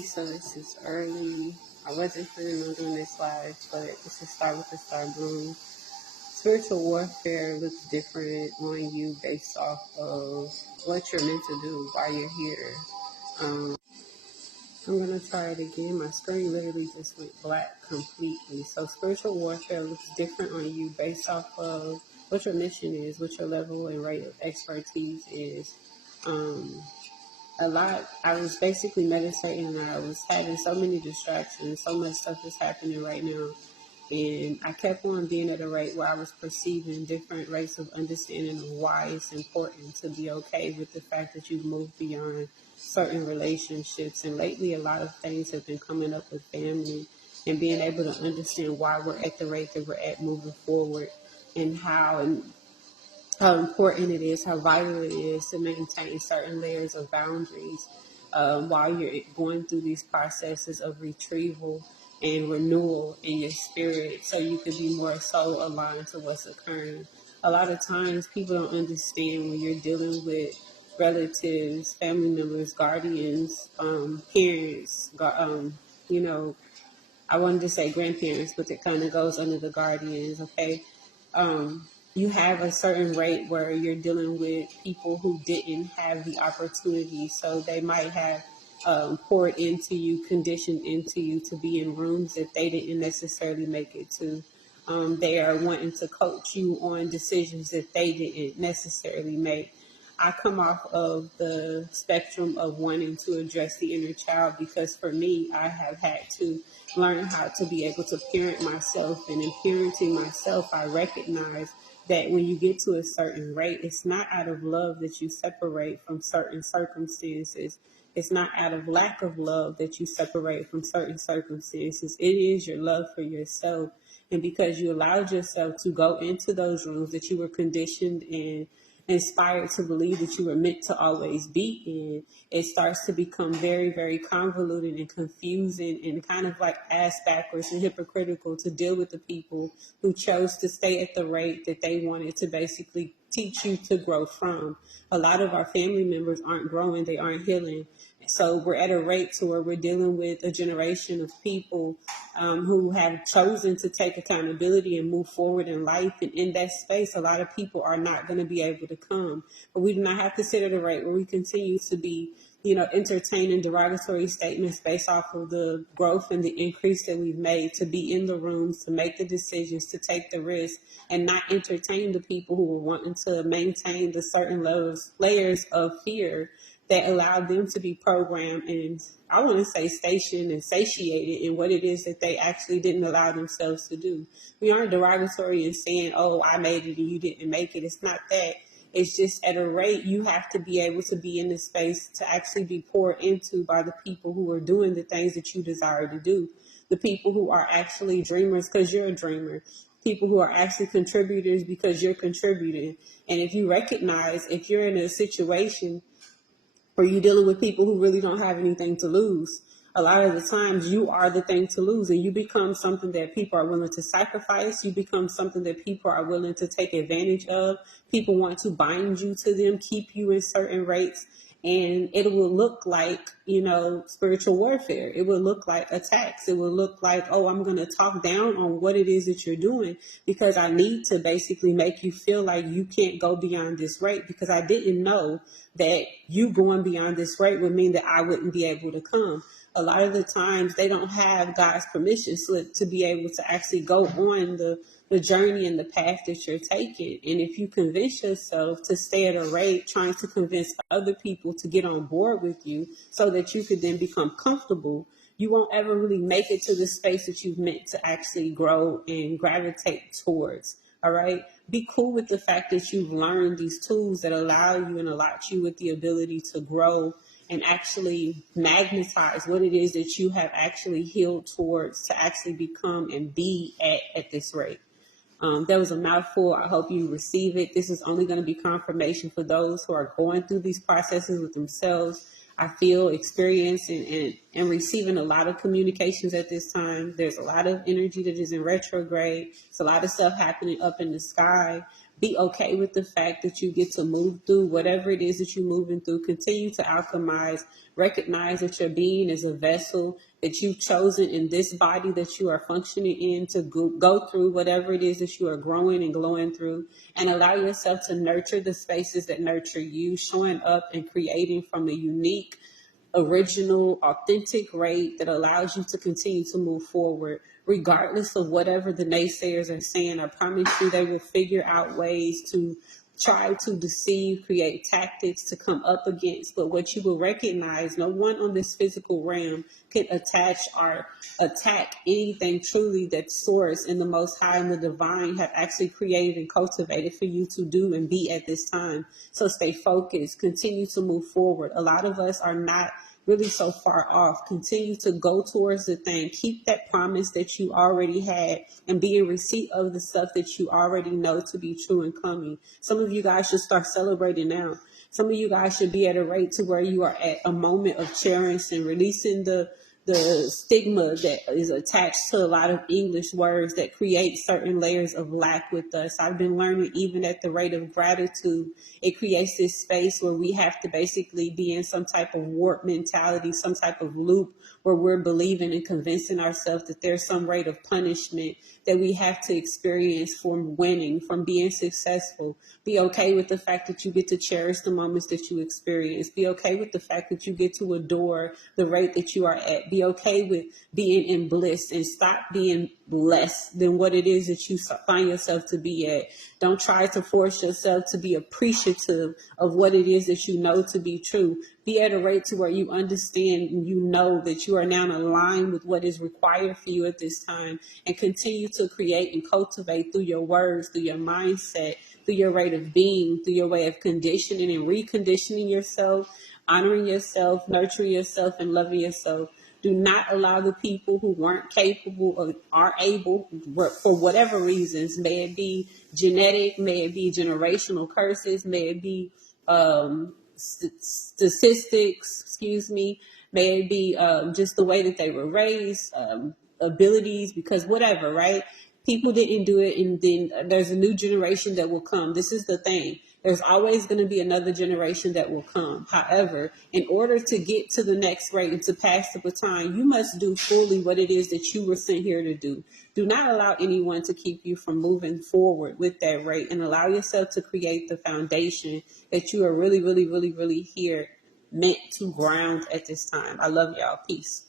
So this is early. I wasn't planning on doing this live, but this is Start with the Star Bloom. Spiritual warfare looks different on you based off of what you're meant to do while you're here. I'm going to try it again. My screen literally just went black completely. So spiritual warfare looks different on you based off of what your mission is, what your level and rate of expertise is. I was basically meditating and I was having so many distractions, so much stuff is happening right now. And I kept on being at a rate where I was perceiving different rates of understanding of why it's important to be okay with the fact that you've moved beyond certain relationships. And lately, a lot of things have been coming up with family and being able to understand why we're at the rate that we're at moving forward and how important it is, how vital it is to maintain certain layers of boundaries while you're going through these processes of retrieval and renewal in your spirit so you can be more so aligned to what's occurring. A lot of times people don't understand when you're dealing with relatives, family members, guardians, parents, you know, I wanted to say grandparents, but it kind of goes under the guardians, okay? You have a certain rate where you're dealing with people who didn't have the opportunity. So they might have poured into you, conditioned into you to be in rooms that they didn't necessarily make it to. They are wanting to coach you on decisions that they didn't necessarily make. I come off of the spectrum of wanting to address the inner child because for me, I have had to learn how to be able to parent myself. And in parenting myself, I recognize that when you get to a certain rate, it's not out of love that you separate from certain circumstances. It's not out of lack of love that you separate from certain circumstances. It is your love for yourself. And because you allowed yourself to go into those rooms that you were conditioned and inspired to believe that you were meant to always be in, it starts to become very, very convoluted and confusing and kind of like ass backwards and hypocritical to deal with the people who chose to stay at the rate that they wanted to basically teach you to grow from. A lot of our family members aren't growing, they aren't healing. So we're at a rate to where we're dealing with a generation of people who have chosen to take accountability and move forward in life. And in that space, a lot of people are not going to be able to come. But we do not have to sit at a rate where we continue to be, entertaining derogatory statements based off of the growth and the increase that we've made to be in the rooms, to make the decisions, to take the risk, and not entertain the people who are wanting to maintain the certain layers of fear that allow them to be programmed and I want to say stationed and satiated in what it is that they actually didn't allow themselves to do. We aren't derogatory in saying, oh, I made it and you didn't make it. It's not that. It's just at a rate you have to be able to be in this space to actually be poured into by the people who are doing the things that you desire to do. The people who are actually dreamers because you're a dreamer. People who are actually contributors because you're contributing. And if you recognize if you're in a situation or you dealing with people who really don't have anything to lose, a lot of the times you are the thing to lose and you become something that people are willing to sacrifice. You become something that people are willing to take advantage of. People want to bind you to them, keep you in certain rates. And it will look like, spiritual warfare. It will look like attacks. It will look like, oh, I'm going to talk down on what it is that you're doing because I need to basically make you feel like you can't go beyond this rate because I didn't know that you going beyond this rate would mean that I wouldn't be able to come. A lot of the times they don't have God's permission slip to be able to actually go on the journey and the path that you're taking. And if you convince yourself to stay at a rate, trying to convince other people to get on board with you so that you could then become comfortable, you won't ever really make it to the space that you've meant to actually grow and gravitate towards. All right. Be cool with the fact that you've learned these tools that allow you and allot you with the ability to grow and actually magnetize what it is that you have actually healed towards to actually become and be at this rate. That was a mouthful. I hope you receive it. This is only going to be confirmation for those who are going through these processes with themselves. I feel experiencing and receiving a lot of communications at this time. There's a lot of energy that is in retrograde. There's a lot of stuff happening up in the sky. Be okay with the fact that you get to move through whatever it is that you're moving through. Continue to alchemize. Recognize that your being is a vessel that you've chosen in this body that you are functioning in to go through whatever it is that you are growing and glowing through, and allow yourself to nurture the spaces that nurture you, showing up and creating from a unique, original, authentic rate that allows you to continue to move forward, regardless of whatever the naysayers are saying. I promise you they will figure out ways to try to deceive, create tactics to come up against. But what you will recognize, no one on this physical realm can attach or attack anything truly that source and the Most High and the divine have actually created and cultivated for you to do and be at this time. So stay focused, continue to move forward. A lot of us are not really so far off. Continue to go towards the thing. Keep that promise that you already had and be in receipt of the stuff that you already know to be true and coming. Some of you guys should start celebrating now. Some of you guys should be at a rate to where you are at a moment of cherishing and releasing the stigma that is attached to a lot of English words that create certain layers of lack with us. I've been learning even at the rate of gratitude, it creates this space where we have to basically be in some type of warp mentality, some type of loop where we're believing and convincing ourselves that there's some rate of punishment that we have to experience from winning, from being successful. Be okay with the fact that you get to cherish the moments that you experience. Be okay with the fact that you get to adore the rate that you are at. Be okay with being in bliss and stop being less than what it is that you find yourself to be at. Don't try to force yourself to be appreciative of what it is that you know to be true. Be at a rate to where you understand and you know that you are now aligned with what is required for you at this time, and continue to create and cultivate through your words, through your mindset, through your rate of being, through your way of conditioning and reconditioning yourself, honoring yourself, nurturing yourself, and loving yourself. Do not allow the people who weren't capable or are able, for whatever reasons, may it be genetic, may it be generational curses, may it be statistics, may it be just the way that they were raised, abilities, because whatever, right? People didn't do it, and then there's a new generation that will come. This is the thing. There's always going to be another generation that will come. However, in order to get to the next rate and to pass the baton, you must do fully what it is that you were sent here to do. Do not allow anyone to keep you from moving forward with that rate, and allow yourself to create the foundation that you are really, really, really, really here meant to ground at this time. I love y'all. Peace.